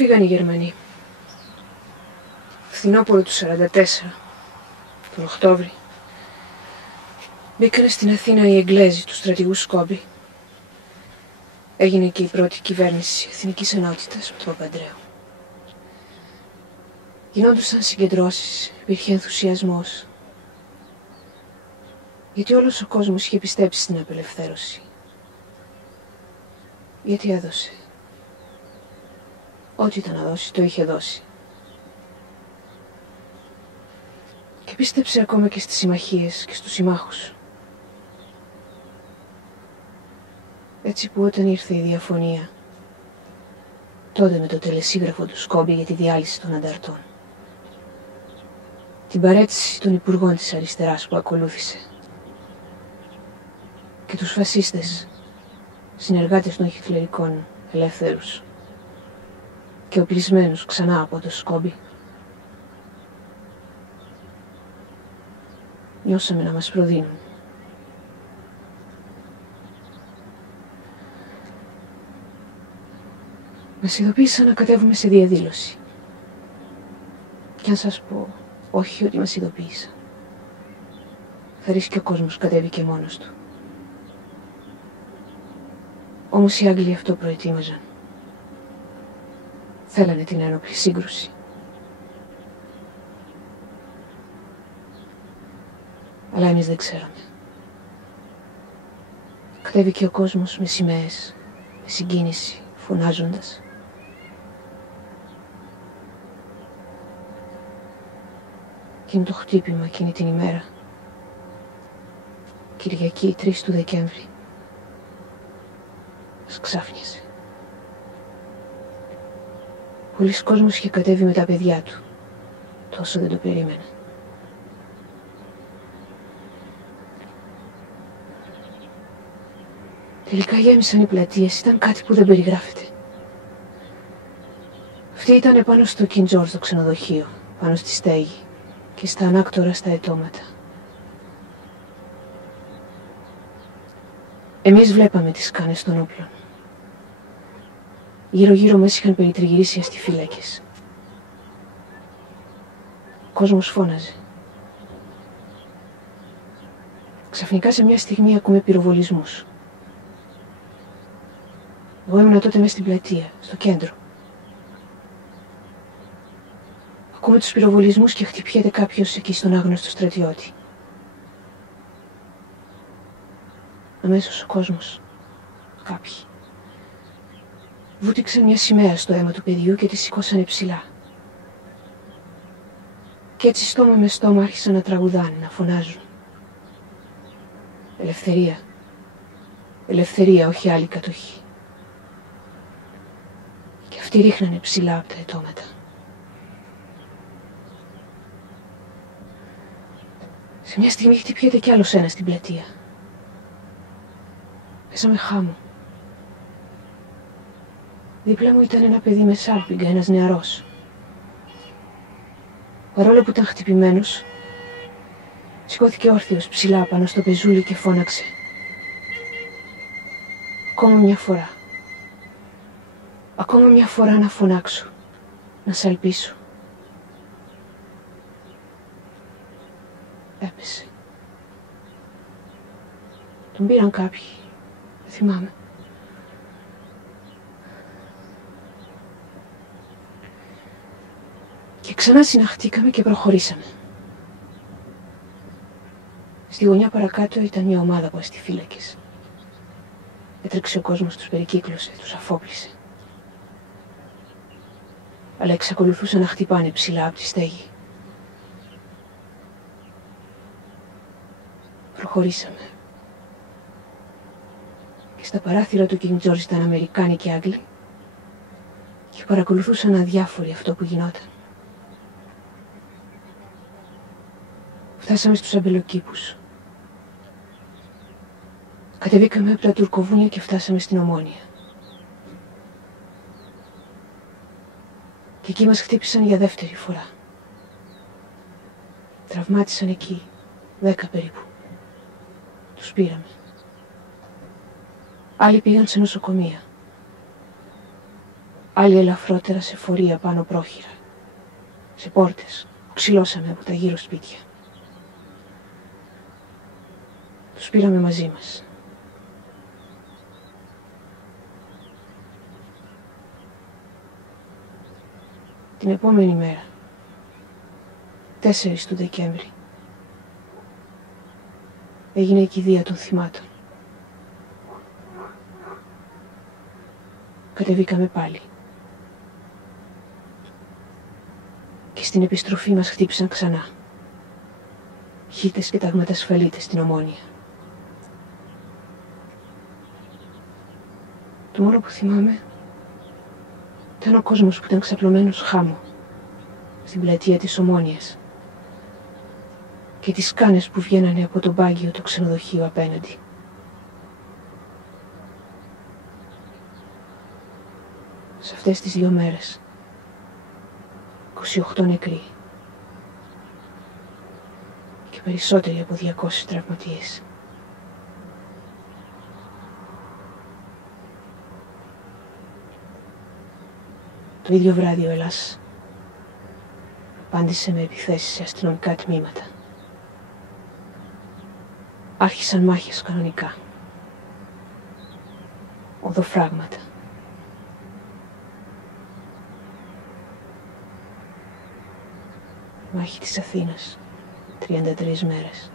Φύγανε οι Γερμανοί. Φθινόπωρο του 44, τον Οκτώβρη. Μπήκανε στην Αθήνα οι Εγγλέζοι του στρατηγού Σκόμπη. Έγινε και η πρώτη κυβέρνηση Εθνικής Ενότητας με τον Παπαντρέου. Γινόντουσαν συγκεντρώσεις, υπήρχε ενθουσιασμός. Γιατί όλος ο κόσμος είχε πιστέψει στην απελευθέρωση. Γιατί έδωσε. Ό,τι ήταν να δώσει, το είχε δώσει. Και πίστεψε ακόμα και στις συμμαχίες και στους συμμάχους. Έτσι που όταν ήρθε η διαφωνία, τότε με το τελεσίγραφο του Σκόμπη για τη διάλυση των ανταρτών, την παρέτηση των υπουργών της αριστεράς που ακολούθησε και τους φασίστες, συνεργάτες των χιτλερικών ελεύθερους και οπλισμένους ξανά από το Σκόμπη, νιώσαμε να μας προδίνουν. Μας ειδοποίησαν να κατέβουμε σε διαδήλωση. Κι αν σας πω, όχι ότι μας ειδοποίησαν. Θα ρίσκει ο κόσμος κατέβηκε μόνος του. Όμως οι Άγγλοι αυτό προετοίμαζαν. Θέλανε την ένοπλη σύγκρουση. Αλλά εμείς δεν ξέραμε. Κατέβηκε ο κόσμος με σημαίες, με συγκίνηση, φωνάζοντας. Εκείνο το χτύπημα εκείνη την ημέρα, Κυριακή 3 του Δεκέμβρη, μας ξάφνιασε. Πολύς κόσμος είχε κατέβει με τα παιδιά του, τόσο δεν το περίμενα. Τελικά γέμισαν οι πλατείες, ήταν κάτι που δεν περιγράφεται. Αυτοί ήταν επάνω στο King George το ξενοδοχείο, πάνω στη στέγη και στα ανάκτορα στα αιτώματα. Εμείς βλέπαμε τις σκάνες των όπλων. Γύρω-γύρω μας είχαν περιτριγυρίσει αστιφύλακες. Ο κόσμος φώναζε. Ξαφνικά σε μια στιγμή ακούμε πυροβολισμούς. Εγώ ήμουν τότε μες στην πλατεία, στο κέντρο. Ακούμε τους πυροβολισμούς και χτυπιέται κάποιος εκεί στον άγνωστο στρατιώτη. Αμέσως ο κόσμος, κάποιοι, βούτυξαν μια σημαία στο αίμα του παιδιού και τη σηκώσανε ψηλά. Κι έτσι στόμα με στόμα άρχισαν να τραγουδάνε, να φωνάζουν. Ελευθερία. Ελευθερία, όχι άλλη κατοχή. Και αυτοί ρίχνανε ψηλά από τα αιτώματα. Σε μια στιγμή χτυπιέται κι άλλος ένας στην πλατεία. Πέσαμε χάμω. Δίπλα μου ήταν ένα παιδί με σάλπιγγα, ένας νεαρός. Παρόλο που ήταν χτυπημένος, σηκώθηκε όρθιος ψηλά πάνω στο πεζούλι και φώναξε. Ακόμα μια φορά. Ακόμα μια φορά να φωνάξω, να σαλπίσω. Έπεσε. Τον πήραν κάποιοι, δεν θυμάμαι. Και ξανά συναχτήκαμε και προχωρήσαμε. Στη γωνιά παρακάτω ήταν μια ομάδα από αστιφύλακες. Έτρεξε ο κόσμος, τους περικύκλωσε, τους αφόπλησε. Αλλά εξακολουθούσαν να χτυπάνε ψηλά από τη στέγη. Προχωρήσαμε. Και στα παράθυρα του King George ήταν Αμερικάνοι και Άγγλοι και παρακολουθούσαν αδιάφοροι αυτό που γινόταν. Φτάσαμε στους αμπελοκήπους. Κατεβήκαμε από τα τουρκοβούνια και φτάσαμε στην Ομόνια. Και εκεί μας χτύπησαν για δεύτερη φορά. Τραυμάτισαν εκεί 10 περίπου. Τους πήραμε. Άλλοι πήγαν σε νοσοκομεία. άλλοι ελαφρότερα σε φορεία πάνω πρόχειρα, σε πόρτες που ξυλώσαμε από τα γύρω σπίτια. Τους πήραμε μαζί μας. Την επόμενη μέρα, 4 του Δεκέμβρη, έγινε η κηδεία των θυμάτων. Κατεβήκαμε πάλι. Και στην επιστροφή μας χτύπησαν ξανά. Χίτες και ταγματασφαλίτες στην Ομόνια. Το μόνο που θυμάμαι ήταν ο κόσμος που ήταν ξαπλωμένος χάμω στην πλατεία της Ομόνιας και τις σκάνες που βγαίνανε από το μπάγκιο του ξενοδοχείου απέναντι. Σε αυτές τις 2 μέρες 28 νεκροί και περισσότεροι από 200 τραυματίες. Το ίδιο βράδυ ο Ελλάς απάντησε με επιθέσεις σε αστυνομικά τμήματα. Άρχισαν μάχες κανονικά. Οδοφράγματα. Μάχη της Αθήνας, 33 μέρες.